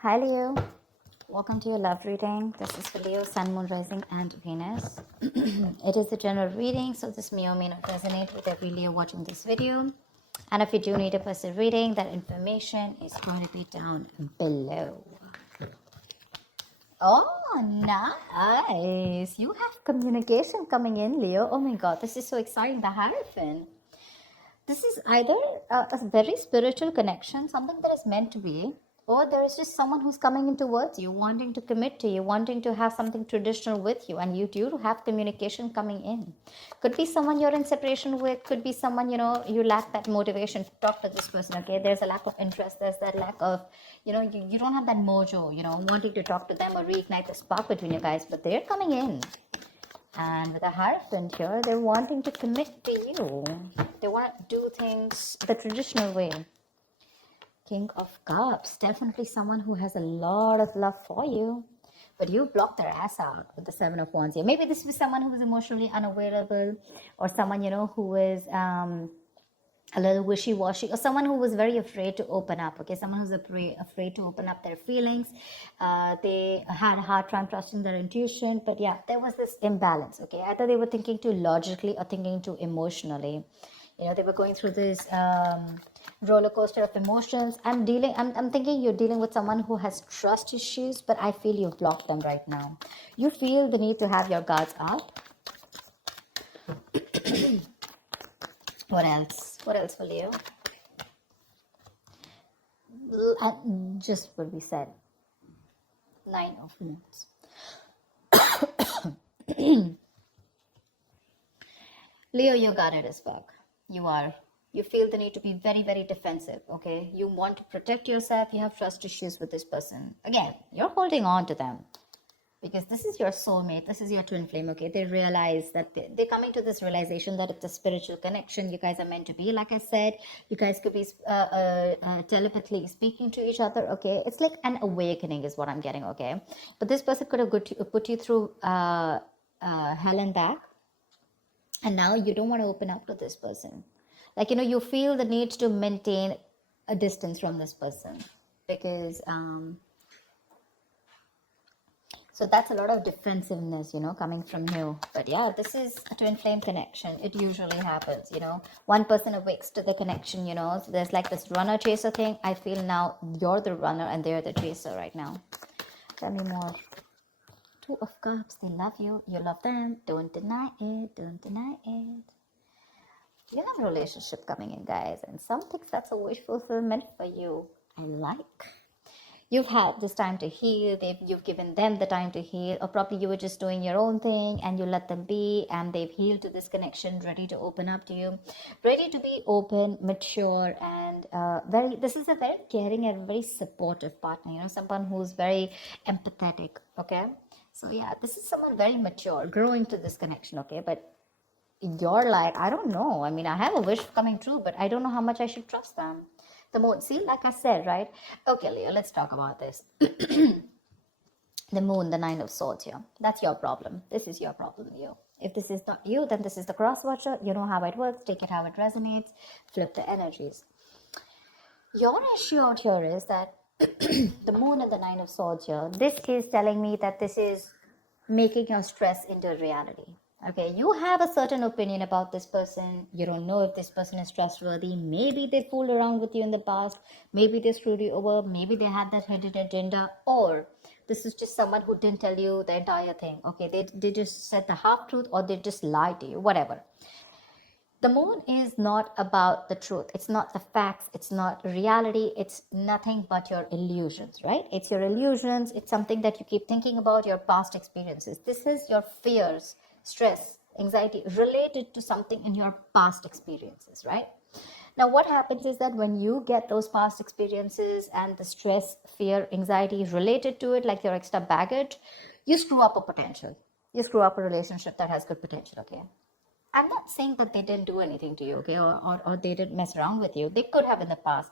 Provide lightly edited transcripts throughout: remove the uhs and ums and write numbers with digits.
Hi Leo, welcome to your love reading. This is for Leo, Sun, Moon, Rising, and Venus. It is a general reading, so this may or may not resonate with every Leo watching this video. And if you do need a personal reading, that information is going to be down below. Oh, nice. You have communication coming in, Leo. Oh my God, this is so exciting. The Hierophant. This is either a very spiritual connection, something that is meant to be, or there is just someone who's coming in towards you, wanting to commit to you, wanting to have something traditional with you, and you do have communication coming in. Could be someone you're in separation with, could be someone, you lack that motivation to talk to this person, okay? There's a lack of interest, there's that lack of, you don't have that mojo, wanting to talk to them or reignite the spark between you guys, but they're coming in. And with a Hierophant here, they're wanting to commit to you. They want to do things the traditional way. King of Cups, definitely someone who has a lot of love for you. But you blocked their ass out with the Seven of Wands here. Maybe this was someone who was emotionally unavailable, or someone, who is a little wishy-washy, or someone who was very afraid to open up, okay? Someone who's afraid to open up their feelings. They had a hard time trusting their intuition, but yeah, there was this imbalance, okay? Either they were thinking too logically or thinking too emotionally. They were going through this roller coaster of emotions. I'm thinking you're dealing with someone who has trust issues, but I feel you've blocked them right now. You feel the need to have your guards up. What else? What else for Leo? Just what we said. 9 of Wands. Leo, you're guarded as fuck. You are. You feel the need to be very, very defensive, okay? You want to protect yourself. You have trust issues with this person. Again, you're holding on to them because this is your soulmate. This is your twin flame, okay? They realize that they're coming to this realization that it's a spiritual connection. You guys are meant to be. Like I said, you guys could be telepathically speaking to each other, okay? It's like an awakening is what I'm getting, okay? But this person could have put you through hell and back. And now you don't want to open up to this person. Like, you feel the need to maintain a distance from this person because so that's a lot of defensiveness, coming from you. But yeah, this is a twin flame connection. It usually happens, one person awakes to the connection, so there's like this runner chaser thing. I feel now you're the runner and they're the chaser right now. Tell me more. 2 of Cups, they love you, you love them. Don't deny it, don't deny it. You have a relationship coming in, guys, and some things that's a wish fulfillment for you. I like. You've had this time to heal. You've given them the time to heal, or probably you were just doing your own thing and you let them be, and they've healed to this connection, ready to open up to you, ready to be open, mature, and this is a very caring and very supportive partner. Someone who's very empathetic. Okay, so yeah, this is someone very mature, growing to this connection. Okay, but you're like, I don't know. I mean, I have a wish coming true, but I don't know how much I should trust them. The moon, see, like I said, right? Okay, Leo, let's talk about this. The moon, the 9 of swords here. That's your problem. This is your problem, Leo. If this is not you, then this is the cross watcher. You know how it works. Take it how it resonates. Flip the energies. Your issue out here is that the moon and the 9 of swords here, this is telling me that this is making your stress into reality. Okay, you have a certain opinion about this person. You don't know if this person is trustworthy. Maybe they fooled around with you in the past. Maybe they screwed you over. Maybe they had that hidden agenda. Or this is just someone who didn't tell you the entire thing. Okay, they just said the half truth, or they just lied to you, whatever. The moon is not about the truth. It's not the facts. It's not reality. It's nothing but your illusions, right? It's your illusions. It's something that you keep thinking about, your past experiences. This is your fears, stress, anxiety related to something in your past experiences, right? Now, what happens is that when you get those past experiences and the stress, fear, anxiety related to it, like your extra baggage, you screw up a potential. You screw up a relationship that has good potential, okay? I'm not saying that they didn't do anything to you, okay, or they didn't mess around with you. They could have in the past.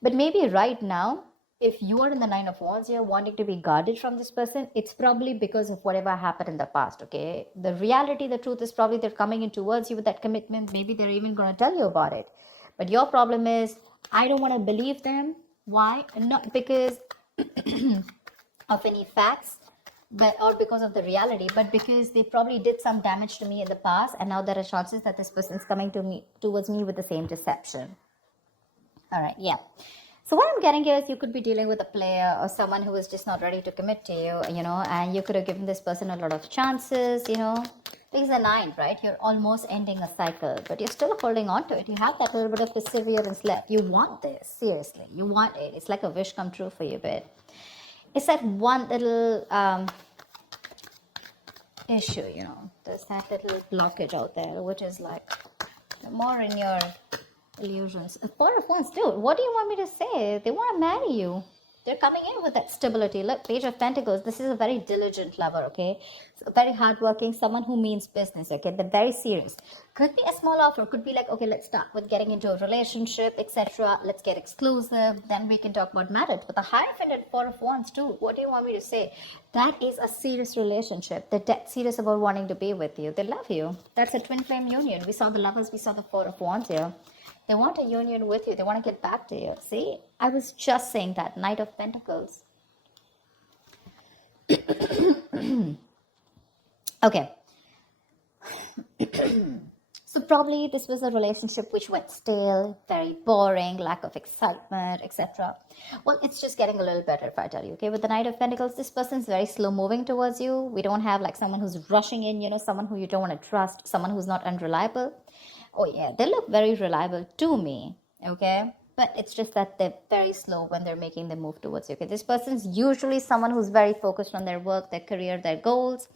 But maybe right now, if you are in the 9 of Wands here wanting to be guarded from this person, it's probably because of whatever happened in the past, okay? The reality, the truth is probably they're coming in towards you with that commitment. Maybe they're even going to tell you about it. But your problem is, I don't want to believe them. Why? Not because of any facts, but or because of the reality, but because they probably did some damage to me in the past, and now there are chances that this person is coming to me towards me with the same deception. All right, yeah. So what I'm getting here is you could be dealing with a player or someone who is just not ready to commit to you, and you could have given this person a lot of chances, Because the nine, right? You're almost ending a cycle, but you're still holding on to it. You have that little bit of perseverance left. You want this, seriously. You want it. It's like a wish come true for you, but it's that one little issue, There's that little blockage out there, which is like more in your illusions. Four of Wands, dude, what do you want me to say? They want to marry you. They're coming in with that stability. Look, Page of Pentacles. This is a very diligent lover, okay? So very hardworking, someone who means business, okay? They're very serious. Could be a small offer. Could be like, okay, let's start with getting into a relationship, etc. Let's get exclusive. Then we can talk about marriage. But the Hierophant and Four of Wands, too. What do you want me to say? That is a serious relationship. They're dead serious about wanting to be with you. They love you. That's a twin flame union. We saw the lovers. We saw the Four of Wands here. They want a union with you. They want to get back to you. See, I was just saying that. Knight of Pentacles. Okay. So probably this was a relationship which went stale, very boring, lack of excitement, etc. Well, it's just getting a little better if I tell you, okay? With the Knight of Pentacles, this person's very slow moving towards you. We don't have like someone who's rushing in, someone who you don't want to trust, someone who's not unreliable. Oh yeah, they look very reliable to me, okay? But it's just that they're very slow when they're making the move towards you, okay? This person's usually someone who's very focused on their work, their career, their goals.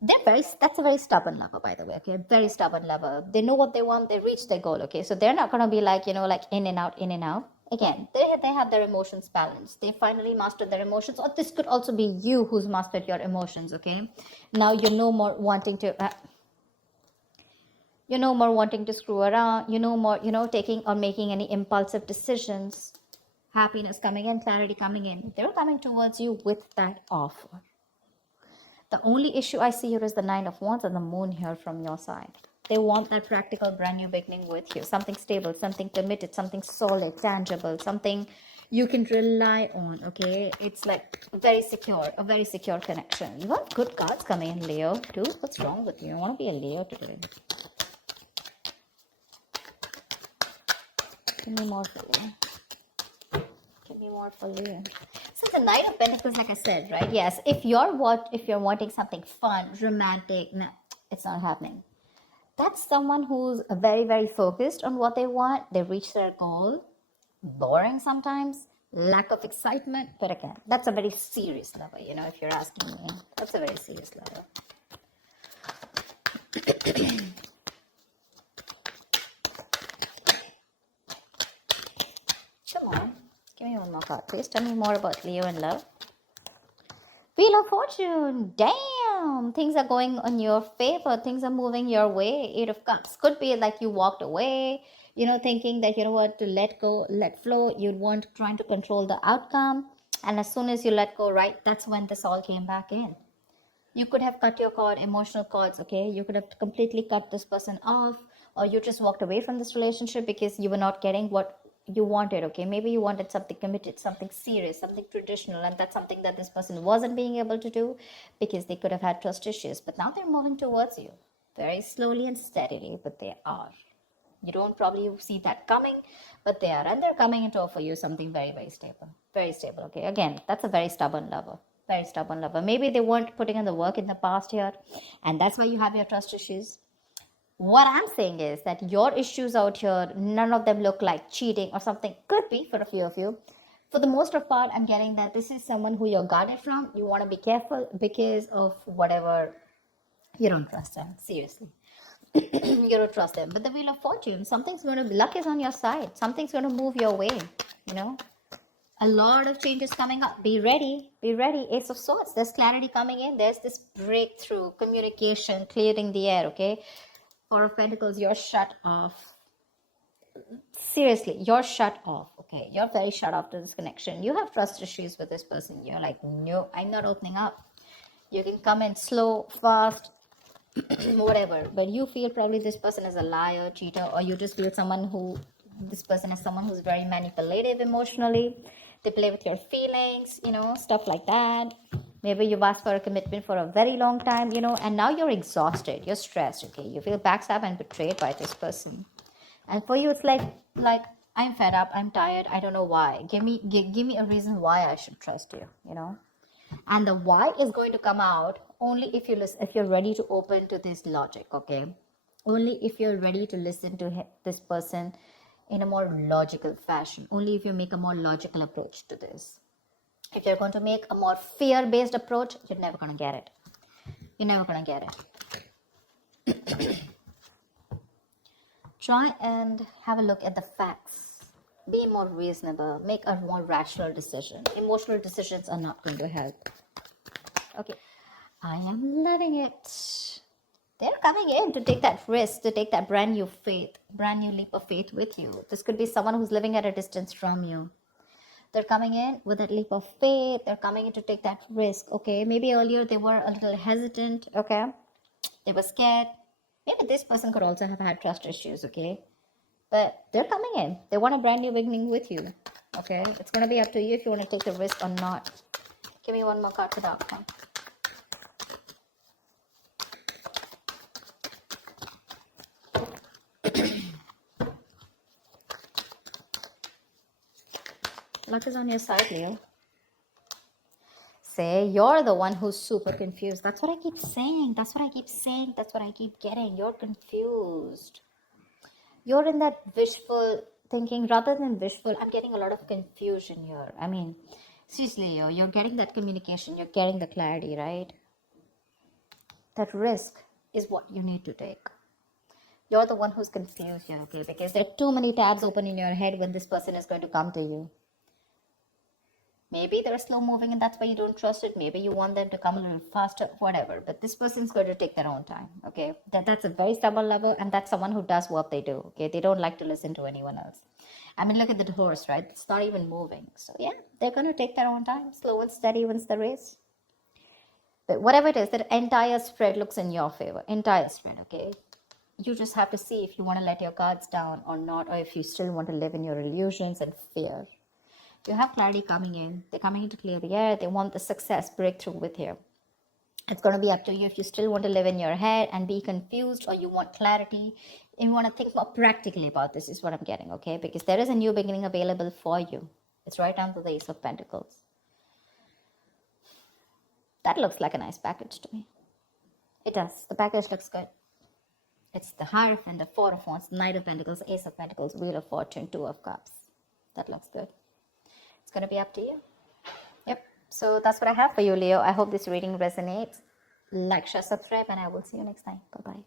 That's a very stubborn lover, by the way, okay? Very stubborn lover. They know what they want, they reach their goal, okay? So they're not going to be like, like in and out, in and out. Again, they have their emotions balanced. They finally mastered their emotions. Or this could also be you who's mastered your emotions, okay? Now you're no more wanting to... you're no more wanting to screw around. You're no more, taking or making any impulsive decisions. Happiness coming in, clarity coming in. They're coming towards you with that offer. The only issue I see here is the Nine of Wands and the Moon here from your side. They want that practical brand new beginning with you. Something stable, something committed, something solid, tangible, something you can rely on, okay? It's like a very secure connection. You have good cards coming in, Leo, too. What's wrong with you? I want to be a Leo today. Give me more for Leo. Give me more for Leo. So the Knight of Pentacles, like I said, right? Yes, if you're wanting something fun, romantic, no, it's not happening. That's someone who's very, very focused on what they want. They reach their goal. Boring sometimes. Lack of excitement. But again, that's a very serious lover, if you're asking me. That's a very serious lover. Come on. Give me one more card, please. Tell me more about Leo and love. Wheel of Fortune. Damn. Things are going on your favor. Things are moving your way. Eight of Cups. Could be like you walked away, thinking that, to let go, let flow. You weren't trying to control the outcome. And as soon as you let go, right, that's when this all came back in. You could have cut your cord, emotional cords, okay? You could have completely cut this person off, or you just walked away from this relationship because you were not getting what you wanted, okay? Maybe you wanted something committed, something serious, something traditional, and that's something that this person wasn't being able to do because they could have had trust issues. But now they're moving towards you very slowly and steadily, but they are. You don't probably see that coming, but they are. And they're coming in to offer you something very, very stable. Very stable, okay? Again, that's a very stubborn lover. Very stubborn lover. Maybe they weren't putting in the work in the past here, and that's why you have your trust issues. What I'm saying is that your issues out here, none of them look like cheating or something. Could be for a few of you. For the most of part, I'm getting that this is someone who you're guarded from. You want to be careful because of whatever. You don't trust them. Seriously. You don't trust them. But the Wheel of Fortune, something's going to be, luck is on your side. Something's going to move your way, A lot of changes coming up. Be ready. Be ready. Ace of Swords. There's clarity coming in. There's this breakthrough, communication, clearing the air, okay? Four of Pentacles, you're shut off. Seriously, you're shut off, okay? You're very shut off to this connection. You have trust issues with this person. You're like, no, I'm not opening up. You can come in slow, fast, whatever. But you feel probably this person is a liar, cheater, or you just feel this person is someone who's very manipulative emotionally. They play with your feelings, stuff like that. Maybe you've asked for a commitment for a very long time, and now you're exhausted, you're stressed, okay? You feel backstabbed and betrayed by this person. And for you, it's like I'm fed up, I'm tired, I don't know why. Give me a reason why I should trust you, And the why is going to come out only if if you're ready to open to this logic, okay? Only if you're ready to listen to this person in a more logical fashion. Only if you make a more logical approach to this. If you're going to make a more fear-based approach, you're never going to get it. You're never going to get it. Try and have a look at the facts. Be more reasonable. Make a more rational decision. Emotional decisions are not going to help. Okay. I am loving it. They're coming in to take that risk, to take that brand new leap of faith with you. This could be someone who's living at a distance from you. They're coming in with that leap of faith. They're coming in to take that risk, okay? Maybe earlier they were a little hesitant, okay? They were scared. Maybe this person could also have had trust issues, okay? But they're coming in. They want a brand new beginning with you, okay? It's going to be up to you if you want to take the risk or not. Give me one more card for the outcome. Luck is on your side, Leo. Say you're the one who's super confused. That's what I keep saying. That's what I keep saying. That's what I keep getting. You're confused. You're in that wishful thinking rather than wishful. I'm getting a lot of confusion here. I mean, seriously, you're getting that communication. You're getting the clarity, right? That risk is what you need to take. You're the one who's confused here, okay? Because there are too many tabs open in your head when this person is going to come to you. Maybe they're slow moving and that's why you don't trust it. Maybe you want them to come a little faster, whatever. But this person's going to take their own time, okay? That's a very stubborn lover, and that's someone who does what they do, okay? They don't like to listen to anyone else. I mean, look at the horse, right? It's not even moving. So yeah, they're going to take their own time. Slow and steady wins the race. But whatever it is, that entire spread looks in your favor. Entire spread, okay? You just have to see if you want to let your cards down or not, or if you still want to live in your illusions and fear. You have clarity coming in. They're coming in to clear the air. They want the success breakthrough with you. It's going to be up to you if you still want to live in your head and be confused, or you want clarity and you want to think more practically about this, is what I'm getting, okay? Because there is a new beginning available for you. It's right down to the Ace of Pentacles. That looks like a nice package to me. It does. The package looks good. It's the Hierophant, the Four of Wands, Knight of Pentacles, Ace of Pentacles, Wheel of Fortune, Two of Cups. That looks good. It's going to be up to you. Yep. So that's what I have for you, Leo. I hope this reading resonates. Like, share, subscribe, and I will see you next time. Bye-bye.